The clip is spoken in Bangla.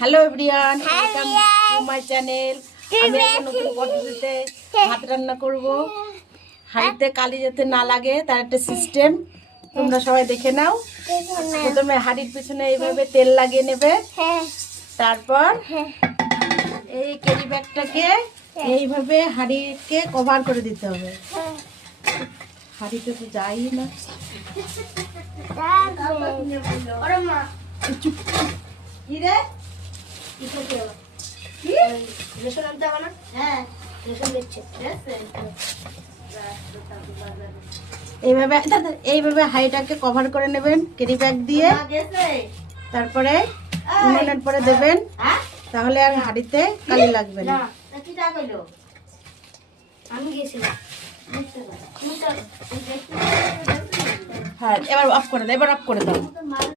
Hello everyone, welcome to my channel. আমি একটা নতুন পদ্ধতিতে ভাত রান্না করব। হাঁড়িতে কালি যাতে না লাগে তার একটা সিস্টেম তোমরা সবাই দেখে নাও। প্রথমে হাঁড়ির পিছনে এইভাবে তেল লাগিয়ে নেবে, তারপর এই ক্যারি ব্যাগটাকে এইভাবে হাঁড়িকে কভার করে দিতে হবে। হাঁড়িতে তো যাই না। এইভাবে হাঁড়িটাকে কভার করে নেবেন ক্যারি ব্যাগ দিয়ে, তারপরে উনুনের পরে দেবেন, তাহলে আর হাঁড়িতে কালি লাগবে না। হ্যাঁ, এবার অফ করে দাও,